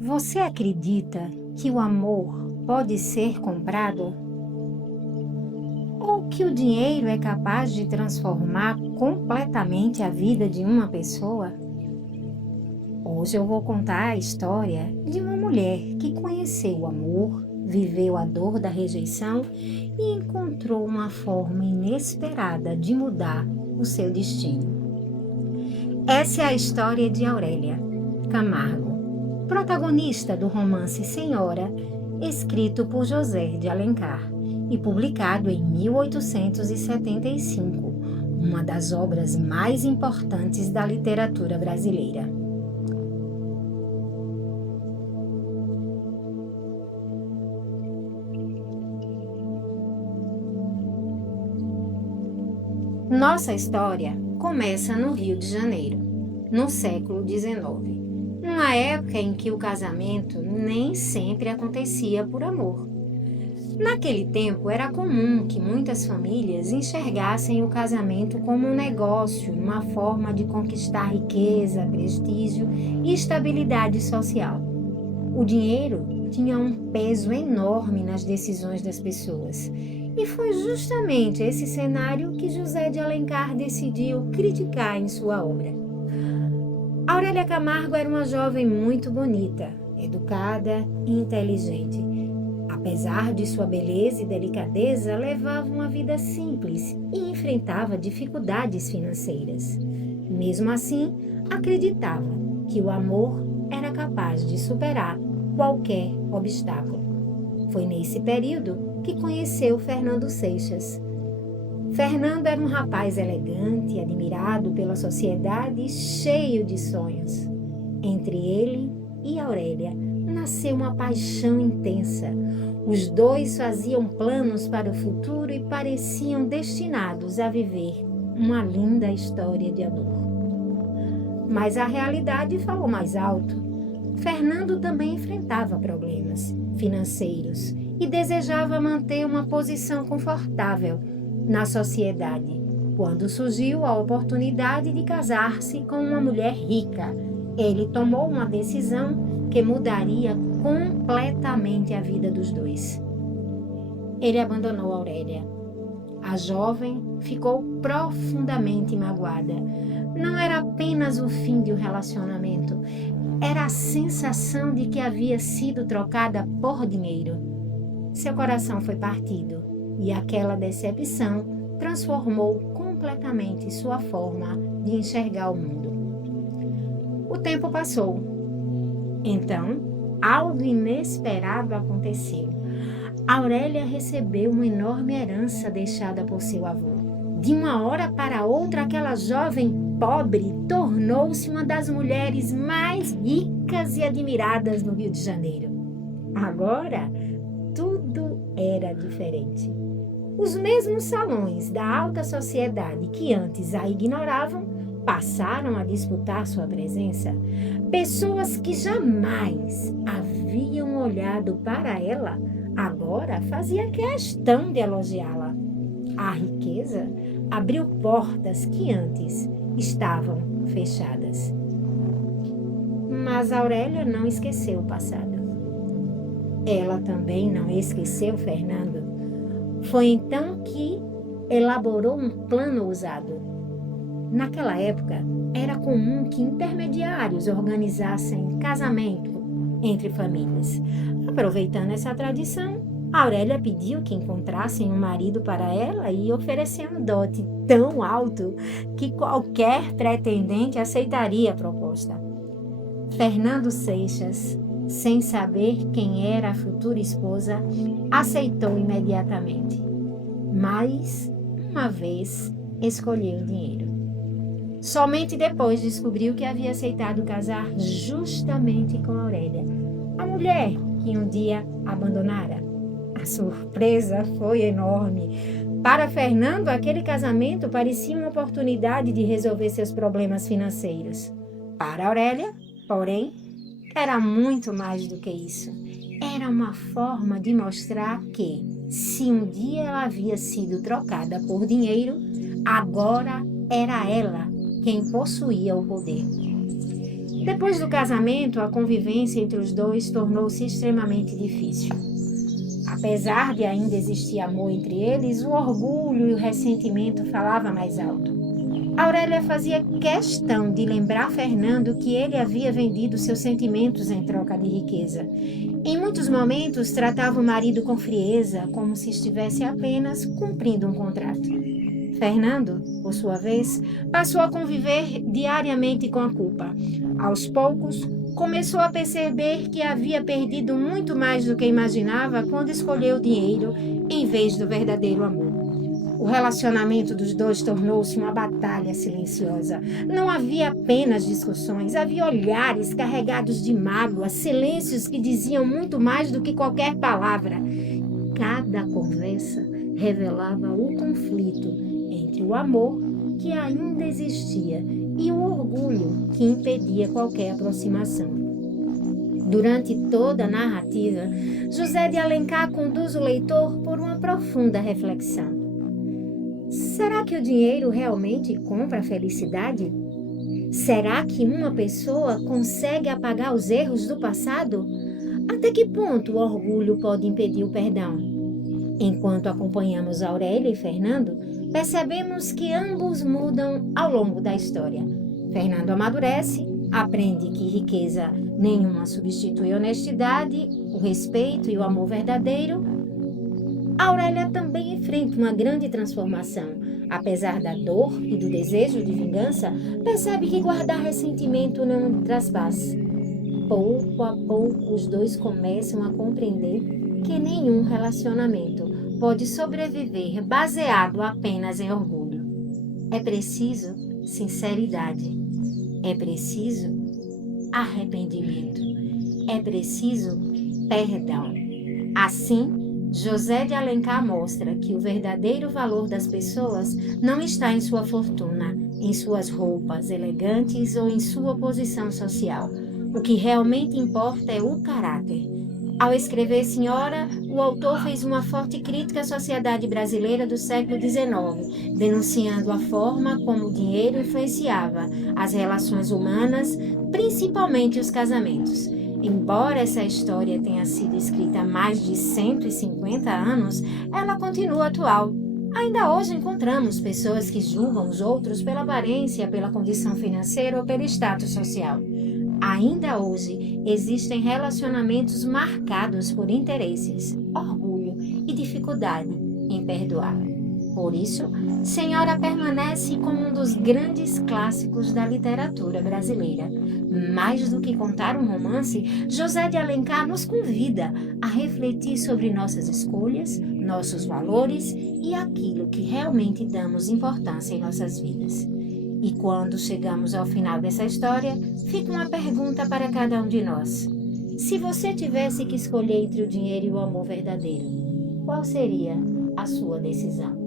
Você acredita que o amor pode ser comprado? Ou que o dinheiro é capaz de transformar completamente a vida de uma pessoa? Hoje eu vou contar a história de uma mulher que conheceu o amor, viveu a dor da rejeição e encontrou uma forma inesperada de mudar o seu destino. Essa é a história de Aurélia Camargo, protagonista do romance Senhora, escrito por José de Alencar e publicado em 1875, uma das obras mais importantes da literatura brasileira. Nossa história começa no Rio de Janeiro, no século XIX, uma época em que o casamento nem sempre acontecia por amor. Naquele tempo, era comum que muitas famílias enxergassem o casamento como um negócio, uma forma de conquistar riqueza, prestígio e estabilidade social. O dinheiro tinha um peso enorme nas decisões das pessoas. E foi justamente esse cenário que José de Alencar decidiu criticar em sua obra. Aurélia Camargo era uma jovem muito bonita, educada e inteligente. Apesar de sua beleza e delicadeza, levava uma vida simples e enfrentava dificuldades financeiras. Mesmo assim, acreditava que o amor era capaz de superar qualquer obstáculo. Foi nesse período que conheceu Fernando Seixas. Fernando era um rapaz elegante, admirado pela sociedade e cheio de sonhos. Entre ele e Aurélia nasceu uma paixão intensa. Os dois faziam planos para o futuro e pareciam destinados a viver uma linda história de amor. Mas a realidade falou mais alto. Fernando também enfrentava problemas financeiros e desejava manter uma posição confortável na sociedade, quando surgiu a oportunidade de casar-se com uma mulher rica. Ele tomou uma decisão que mudaria completamente a vida dos dois. Ele abandonou Aurélia. A jovem ficou profundamente magoada. Não era apenas o fim de um relacionamento, era a sensação de que havia sido trocada por dinheiro. Seu coração foi partido e aquela decepção transformou completamente sua forma de enxergar o mundo. O tempo passou. Então, algo inesperado aconteceu. Aurélia recebeu uma enorme herança deixada por seu avô. De uma hora para outra, aquela jovem pobre tornou-se uma das mulheres mais ricas e admiradas no Rio de Janeiro. Agora, tudo era diferente. Os mesmos salões da alta sociedade que antes a ignoravam passaram a disputar sua presença. Pessoas que jamais haviam olhado para ela agora faziam questão de elogiá-la. A riqueza abriu portas que antes estavam fechadas. Mas Aurélia não esqueceu o passado. Ela também não esqueceu Fernando. Foi então que elaborou um plano ousado. Naquela época, era comum que intermediários organizassem casamento entre famílias. Aproveitando essa tradição, Aurélia pediu que encontrassem um marido para ela e ofereceu um dote tão alto que qualquer pretendente aceitaria a proposta. Fernando Seixas, sem saber quem era a futura esposa, aceitou imediatamente. Mais uma vez, escolheu o dinheiro. Somente depois descobriu que havia aceitado casar justamente com Aurélia, a mulher que um dia abandonara. A surpresa foi enorme. Para Fernando, aquele casamento parecia uma oportunidade de resolver seus problemas financeiros. Para Aurélia, porém, era muito mais do que isso. Era uma forma de mostrar que, se um dia ela havia sido trocada por dinheiro, agora era ela quem possuía o poder. Depois do casamento, a convivência entre os dois tornou-se extremamente difícil. Apesar de ainda existir amor entre eles, o orgulho e o ressentimento falavam mais alto. Aurélia fazia questão de lembrar Fernando que ele havia vendido seus sentimentos em troca de riqueza. Em muitos momentos, tratava o marido com frieza, como se estivesse apenas cumprindo um contrato. Fernando, por sua vez, passou a conviver diariamente com a culpa. Aos poucos, começou a perceber que havia perdido muito mais do que imaginava quando escolheu o dinheiro em vez do verdadeiro amor. O relacionamento dos dois tornou-se uma batalha silenciosa. Não havia apenas discussões, havia olhares carregados de mágoa, silêncios que diziam muito mais do que qualquer palavra. Cada conversa revelava o conflito entre o amor que ainda existia e o orgulho que impedia qualquer aproximação. Durante toda a narrativa, José de Alencar conduz o leitor por uma profunda reflexão. Será que o dinheiro realmente compra a felicidade? Será que uma pessoa consegue apagar os erros do passado? Até que ponto o orgulho pode impedir o perdão? Enquanto acompanhamos Aurélia e Fernando, percebemos que ambos mudam ao longo da história. Fernando amadurece, aprende que riqueza nenhuma substitui a honestidade, o respeito e o amor verdadeiro. Aurélia também enfrenta uma grande transformação. Apesar da dor e do desejo de vingança, percebe que guardar ressentimento não traz paz. Pouco a pouco, os dois começam a compreender que nenhum relacionamento pode sobreviver baseado apenas em orgulho. É preciso sinceridade. É preciso arrependimento. É preciso perdão. Assim, José de Alencar mostra que o verdadeiro valor das pessoas não está em sua fortuna, em suas roupas elegantes ou em sua posição social. O que realmente importa é o caráter. Ao escrever Senhora, o autor fez uma forte crítica à sociedade brasileira do século XIX, denunciando a forma como o dinheiro influenciava as relações humanas, principalmente os casamentos. Embora essa história tenha sido escrita há mais de 150 anos, ela continua atual. Ainda hoje encontramos pessoas que julgam os outros pela aparência, pela condição financeira ou pelo status social. Ainda hoje existem relacionamentos marcados por interesses, orgulho e dificuldade em perdoar. Por isso, Senhora permanece como um dos grandes clássicos da literatura brasileira. Mais do que contar um romance, José de Alencar nos convida a refletir sobre nossas escolhas, nossos valores e aquilo que realmente damos importância em nossas vidas. E quando chegamos ao final dessa história, fica uma pergunta para cada um de nós. Se você tivesse que escolher entre o dinheiro e o amor verdadeiro, qual seria a sua decisão?